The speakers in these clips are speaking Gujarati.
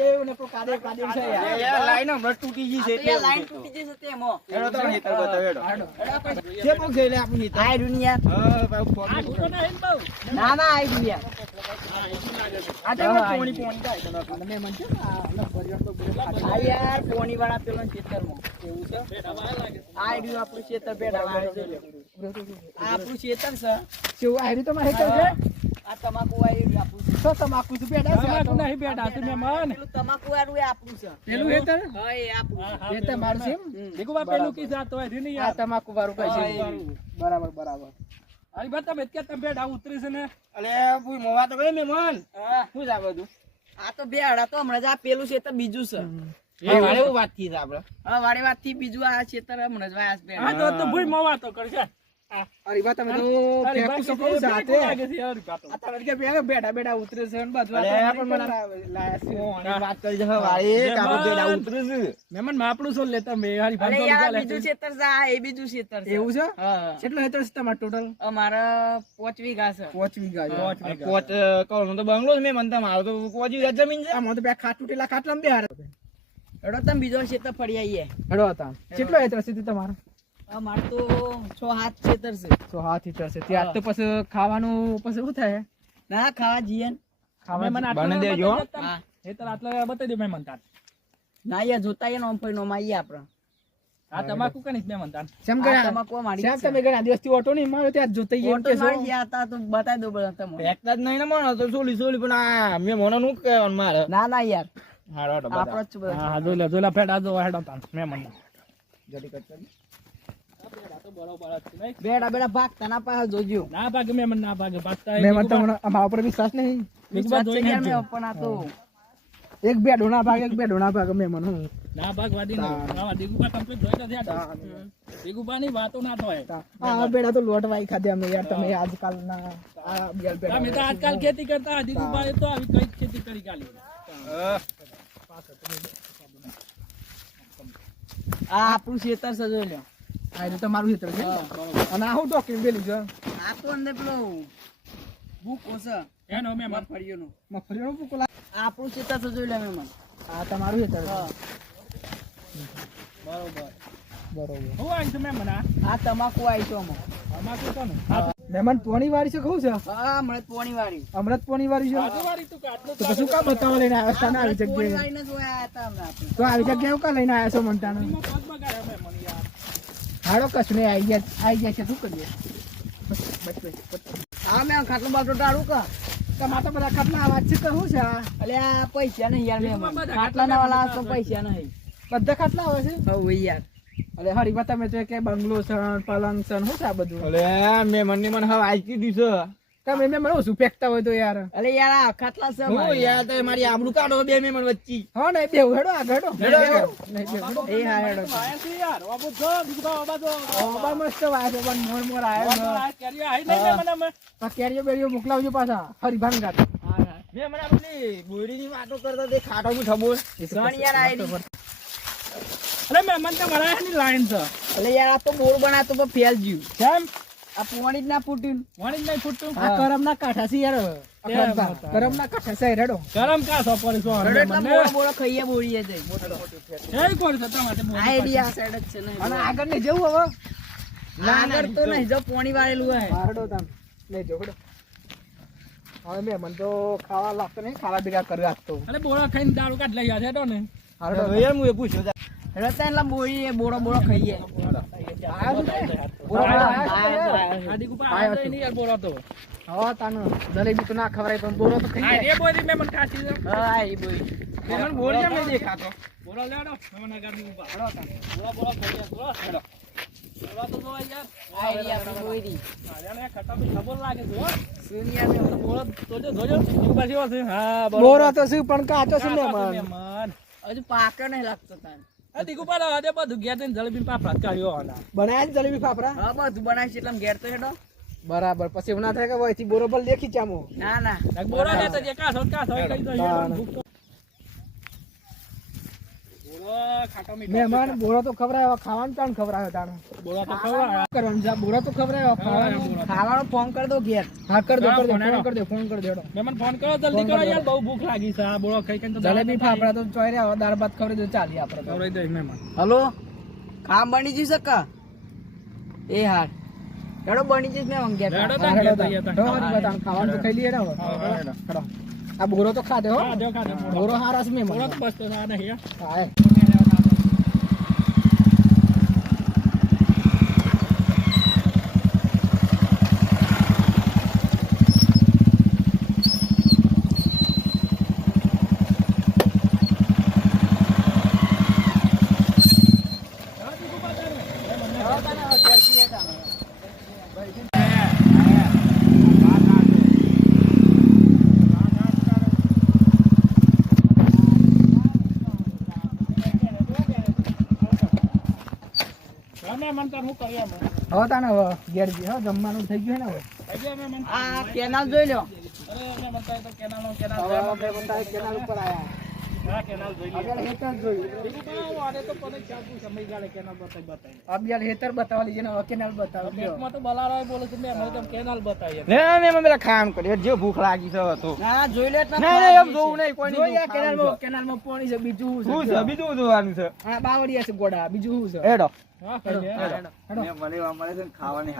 કાદેવ ને કાદેવ કાદેવ છે યાર. લાઈન હમણાં તૂટી ગઈ છે આ તો એટલે લાઈન તેમાં. તો. હેતર બતાવો. જે આપણું. આ હા, ફોન ને. ના આ આ તો પોણી પોણી છે આ તો પેલો ખેતરમાં. એવું છે? આ ખેતર વાળું છે. આ આપણું ખેતર છે કેવું આ છે? આ તમાકુ વાળી આપું છું. તો તમાકુ તો બેડા છે. તમાકુ નહીં બેડા તું મહેમાન. પેલું તમાકુ વાળું એ આપણું છે. પેલું એ હા, છે. હા, એ તમારું છે દેખો બા પેલું કી જાત હોય, રીની આ તમાકુ વાળું કઈ છે? બરાબર બરાબર. અરે બા તમે કે તમે બેડા ઉતરી છે ને અલે, હું મોવા તો ગયો મહેમાન. હા. શું જા આ બધું? આ તો બેડા તો હમણાં જ આ પેલું ખેતર બીજું છે. એ વાળે વાતથી છે આપણે. હા વાળી વાતથી બીજું આ ખેતર હમણાં જ વાસ બેડા હા તો તો ભૂઈ મોવા તો કરશે અરે તમે તો ફેંકું બાકી છો તો કહું બે સાથે. લાગે છે યાર બા તો. આ તમારે બેઠા બેઠા ઉતરે છે ને બધું અરે, આ તો પણ મને મને લાયા છે. પોણી વાત કરી છે, હવે વાળે બેડા ઉતરે છે. મહેમાન માપડું શું લેતા મેં હારી અરે યાર બીજું લેતી. છે આ એ બીજું ખેતર છે એવું છે કેટલો હેઠળ છે તમારે ટોટલ અમારે પાંચ વીઘા છે પાંચ વીઘા છે. પાંચ અને વીઘા. તો બંગલો મે મન તમારો તો કોજી વીઘા જમીન છે આમાં તો બે ખાટ તૂટેલા ખાટલા બે હારે. હેડો તમે બીજો ખેતર ફરી આવીએ હેડો હતા કેટલો હેઠળ છે તમારે અમારે તો છ હાથ ખેતર છે તો હાથ હીટર છે ત્યાં તો પછી ખાવાનું પછી શું થાય? ના ખાવા દેજો. બતાવી દેતા. હા એ તો આટલા બતાવી દે તાર. ના યાર જોતા આવીએ ને ઓમ ફરીને ઓમ આવીએ આપણે. આ તમાકુ કની મહેમાન તાર. કે તમાકુ અમારી શ્યામ તમે ઘણા દિવસથી ઓટો નહીં મારો ત્યાં જોતા એમ કે મારી ગયા હતા તો બતાવી દો બધા. ફેંકતા જ નહીં ને તો સોલી સોલી પણ આ મેં મને નું કહેવાનું મારે? ના ના યાર. હારો બધા. આપણો જ બધા. હા હા જોઈ લે જોઈ લે ફેટ જો હેડો તાર. મહેમાન કર બરોબર જ છે, બેડા બેડા ભાગતા ના પાસે જોજો. ના ભાગે મહેમાન ના ભાગે ભાગતા મેં મત તમને અમારા ઉપર વિશ્વાસ નહીં? દીકુબા વાત જોઈ. મેં પણ આ તો? એક બે ડોના ભાગ એક બે ડોના ભાગ મેં મને. ના ભાગ વાદી ના દીગુબા complete જોઈ તો થયા તો. ની વાતો ના થાય. આ બેડા તો લોટ વાઈ ખાધે અમે યાર તમે આજકાલ ના આ બેલ બેડા તમે તો આજકાલ ખેતી કરતા દીગુબા એ તો આવી કઈ ખેતી કરી કાલી આ આપણું ખેતર છે જોઈ લો આ રીતે તમારું હિતર છે. અને આ હું ડોક્યુમેન્ટ બેલી છે? આ તો અંદર પેલો બુક છે એનો મહેમાન મગફળીઓનો. મગફળીનો ભૂકો લાગે. આ આપણું ખેતર છે જોઈ લો મેમન આ તમારું હિતર છે. બરોબર. બરોબર. હું આવી છું મહેમાન આ? આ તમાકુ આવી છે આમાં અમાકુ કોનું મહેમાન પોણી વાળી છે કહું છે? હા હમણાં પોણી વાળી. અમૃત પોણી વાળી છે? તો કામ બતાવવા લઈને આવ્યા હતા ને આવી જગ્યાએ. તો આવી કા લઈને આવ્યા છો મંટાને માં પગ બગાડ્યો મહેમાન યાર હાડો કશું નહીં આવી ગયા આવી ગયા છે શું કરીએ. હા મેં ખાટલું બાટલું ટાળું કા? તમારે તો બધા ખાટલા વાત છે તો શું છે? આ? પૈસા નહીં યાર મેં બધા ખાટલા ના વાળા તો પૈસા નહીં. બધા ખાટલા આવે છે? હવે યાર. અરે હરીમાં તમે તો કે બંગલો છે પલંગ છે શું છે આ બધું? અલે મેં મને મને હવે આઈકી દીધું તમે મેં મને શું ફેંકતા હોય તો યાર. અરે યાર આ ખાટલા છે હું યાર તો મારી આબરૂ કાઢો બે મેં વચ્ચે. હો ને બે હેડો આ હેડો હેડો. એ હા હેડો. આયા છે યાર બાબુ જો બીજો જો ઓબા મસ્ત વાય પણ મોર મોર આયો કેરીઓ આઈ નહીં મહેમાન આ કેરીઓ બેરીઓ મોકલાવજો પાછા હરીભાન ગાત. મેં મને આપણી બોયડીની વાતો કરતા તે ખાટો હું ઠબો ત્રણ યાર આઈ. અરે મહેમાન તો મારા ની લાઈન છે. એટલે યાર આ તો બોર બનાતો પણ ફેલ જ્યું કેમ? આ પોણી જ ના ફૂટ્યું. વાણી જ નહીં ફૂટતું આ કરમના કાંઠા છે યાર. અખરાતભા. કરમના કાંઠા. છે હેડો. ગરમ કા પડી સો હેડો એટલા મને બોળો બોળો બોળીએ જઈ. એ કોણ છે તમારે આઈડિયા આ જ છે નહીં અને આગળ નહીં જવું હવે. આગળ તો નહીં જો પોણી વાળેલું હે. હવે મેં મન તો ખાવા લાગતો નહીં ખાવા ભેગા કરી રાખતો. અરે બોળા ખાઈને દારૂ કાઢ લઈ આવ્યા છે ને. હા, હેડો. યાર હું એ પૂછ્યો બોળો બોળો ખાઈએ. બોળો તો જો ખબર લાગે હા બોરો તો શું, પણ કાચો છે. હજુ પાકે નહીં લાગતો તાન આ દીકુ પા હદે બધું ઘેર થઈને જલેબી પાપડા જ કાઢ્યો આના. બનાય છે જલેબી ફાફડા? હા બધું બનાવીશ એટલે ઘેર તો હેડો. બરાબર પછી એવું ના થાય કે વયથી બરોબર દેખી ચામો ના ના. બોરો લેતા જે કાસો કાસો કઈ દો ના, ના. ભૂખ તો હવે ખાટા મીઠા મહેમાન બોરા તો ખવડાવ્યો ખાવાનું ચાણ ખવડાવ્યો તાણ. બોરા તો ખવડાવ્યા. કરવાનું? બોરો તો ખવડાવ્યો ખાવાનું. ખાવાનો ફોન કરી દો ઘેર. હા કર દો કર દો ફોન કર દો ફોન કર દો મહેમાન ફોન કરો જલ્દી કરો યાર બહુ ભૂખ લાગી છે. આ બોરો ખાઈ ખાઈને તો જલેબી ફાફડા તો ચોઈ રહ્યા દાળ ભાત ખવડાવી દો ચાલી આપણે તો. ખવડાવી દે મહેમાન. હલો? ખામ બની જી કા? એ હા હેડો બની જઈશ મેં અંગ્યા તાણ. હેડો તાણ. ખાવાનું તો ખાઈ લઈએ ને હવે. આ બોરો તો ખાદે હો. બોરો. દેવ ખાધે બોરો તો બસ તો ના નહીં હે. હા એ. હા, મહેમાન તાર હું કરીએ અમે. હવે તાને હવે ઘેર હો જમવાનું થઈ ગયું ને હવે? આ કેનાલ જોઈ લો. કેનાલ ઉપર બીજું બાવળિયા છે ગોડા બીજું શું છે? હેડો હા ખાઈ લે. હેડો. મેં મને મળે છે ને ખાવાની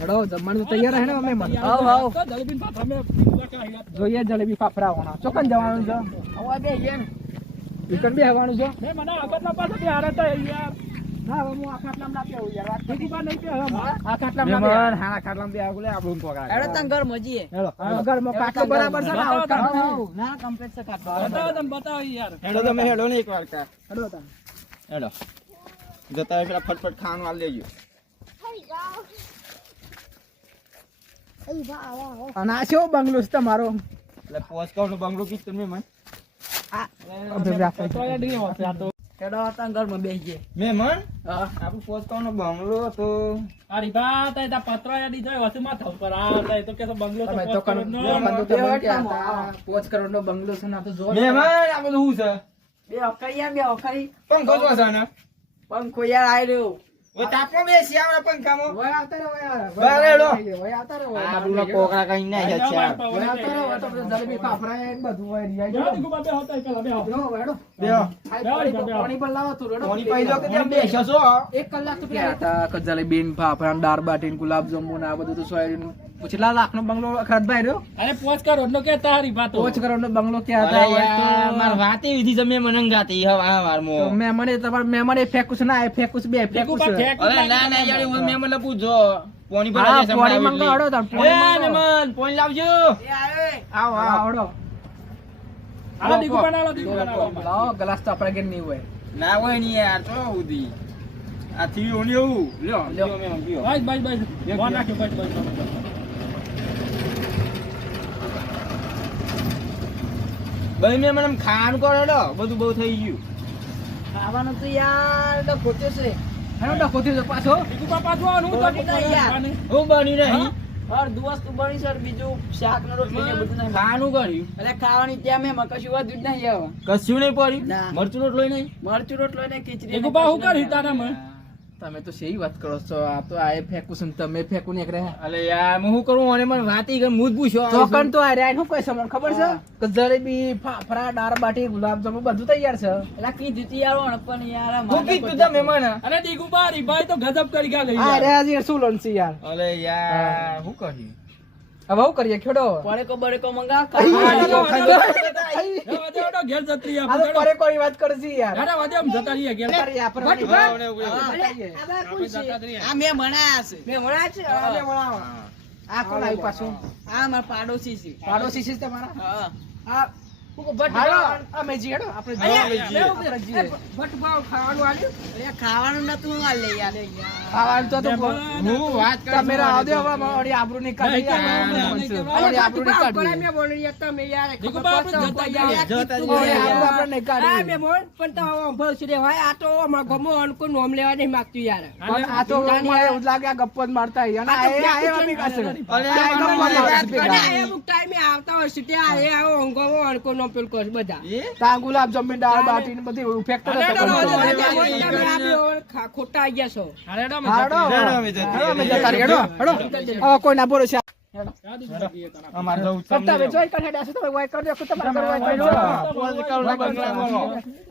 હેડો જમવાનું તૈયાર હે ને અમે મને હાવ, હાવ. જલેબી ભાત અમે પીવા ખાઈ લે. જોઈએ જલેબી ફાફડા હોણા ચોકન જવાનું છે હવે બે જેમ વિકન બી આવવાનું છે મેં મને આગળના પાસે બી હારે તો યાર. ના હવે હું આ ના પેવું યાર વાત બીજી વાર નહીં પીવા હવે. ના મહેમાન હારા ખાટલામાં બે આગળ આપણું પકડાય હેડો તને ઘર મજીએ પેવું. હેડો ઘરમાં કાટલો બરાબર છે ને આવો બતાવો તમે. કાટલો. ના કમ્પ્લીટ છે કાઢો બતાવો તમે, બતાવો યાર. હેડો તમે હેડો ને એક કા હેડો તાન. હેડો જતા પેલા ફટફટ ખાવાનું આલી લેજો અને આ કેવો બંગલો છે તમારો? એટલે પોસ્ટ નો બંગલો કીધું તમે મને. તો યાર નહીં હોશે આ તો. હેડો તને મહેમાન? આપણું પોસ્ટ નો બંગલો થવું પર આ તો કે તો હતા? છે ને તો જો મહેમાન આ બધું શું છે? બે અકરિયા બે છે ને પંખો યાર આઈ રહ્યો ઓય તાપમાં પંખામાં વય આવતા રહો યાર. બહાર હેડો. વય આવતા રહો. કોકરા કઈ ના છે વય આવતા રહો. તો જલેબી ફાફડા એ બધું હોય રિયાઈ બેહો, દીકુ બા, બેહો, પેલા બેહો. બેહો, હેડો. બેહો. આ બેહો, પાણી પર લાવો તું, હેડો. કોની પાઈ કે તેમ બેસ્યો એક કલાક તો પેલા હતા જલેબી ને ફાફડા દાળ બાટી ગુલાબ જાંબુ ને આ બધું તો સોયાબીન કેટલા લાખ નો બંગલો ખરદભાઈ રહ્યો? અરે પાંચ કરોડ નો કે તારી વાત. પોચ કરોડ નો બંગલો કે અરે હતા માર વાતે વિધિ તમે મને ગાતી હવા મો મે મને તમારે મે મને ફેકુસ ના એ ફેંકું બે ફેકુસ અરે ના ના યાર હું મે મને પૂછજો પોણી ભરા હા, પોણી મંગાવડો તાર, પોણી મંગાવો. મહેમાન પોણી લાવજો. એ આવ. આવો આવડો. હાલો, દીકુ બનાવો, દીકુ બનાવો. લાવો ગ્લાસ તો આપણે કે નહીં હોય. ના હોયની યાર તો ઉધી. આ થી ઓની એવું. લ્યો લ્યો. મે બસ, બસ, બસ. ફોન રાખ્યો, બસ, બસ, બસ, બસ. ભાઈ મેં મને ખાવાનું કરો બધું બહુ થઈ ગયું. ખાવાનું તો યાર તો ખોટ્યો છે. હેનો ડખો છે પાછો. બીજું બા પાછો હું તો નહીં યાર. હું બની નહીં. અડધું વસ્તુ બની છે બીજું શાક નો રોટલી ને બધું નહીં. ખાવાનું કર્યું. એટલે ખાવાની ત્યાં મેં કશું વાત જ નહીં હવે. કશું નહીં પડ્યું. મરચું રોટલો નહીં? મરચું રોટલો ને ખીચડી ને બા, હું કરી નહીં. તારે મને? તમે તો સેવી વાત કરો છો? આ તો આ ફેંકું છે તમે ફેંકું ને કરે અલે યાર હું શું કરું? અને મને વાત ઈ મૂજ પૂછો. પૂછ્યો ચોકન તો આ રહ્યા શું કહે છે? મને ખબર છે કે જલેબી ફાફડા દાળ બાટી ગુલાબ જાંબુ બધું તૈયાર છે? એટલે કી તું યાર પણ યાર હું કીધું તમે મને અરે દીગુ બારી ભાઈ તો ગજબ કરી ગયા લઈ આ યાર. રહ્યા છે શું લોન છે યાર? અલે યાર હું. કર્યું હવે હું કરીએ ખેડો પરેકો બરેકો મંગા ઘેર જતરી આપણે, તો પરે વાત કરજી યાર અરે વાદે આમ જતા રહીએ ઘેર. કરીએ આપણે. આ મે કોણ છે? મે જ મેં ભણાયા છે મેં ભણાયા આ આ કોણ આવ્યું પાછું આ મારા પાડોશી છે પાડોશી છે તમારા હા આ ખાવાનું નતું યાર આબરૂ નહીં કાઢી. નહીં, અમારી નહીં, કાઢી. પણ આ તો એવું લાગે ગપ્પો જ મારતા. આવતા હોય આવો અણકો નો પેલ કોસ બધા. તા ગુલાબ જમીન દાળ બાટી ને બધી ખા- ખોટા આઈ ગયા છો હેડો. અમે જતા હેડો. હેડો. અમારે તો વાય કરજો, કરજો.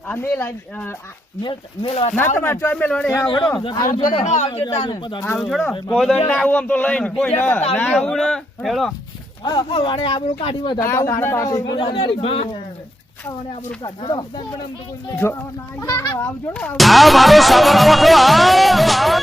આ મેલ આ- આ મેલ મેલ ના તમારે ચોય મેલવાડી, હા, હેડો. આવજો. આવજો આવજો હેડો. કોઈ ના આવું આમ તો લઈને કોઈ ના. ના આવું ને. હેડો. હા, આબરૂ કાઢી વધારતા દાળ ગુલાબ જાંબુ. આબરૂ કાઢી. આવજો આવજો. આ મારો સાબરકોઠો આ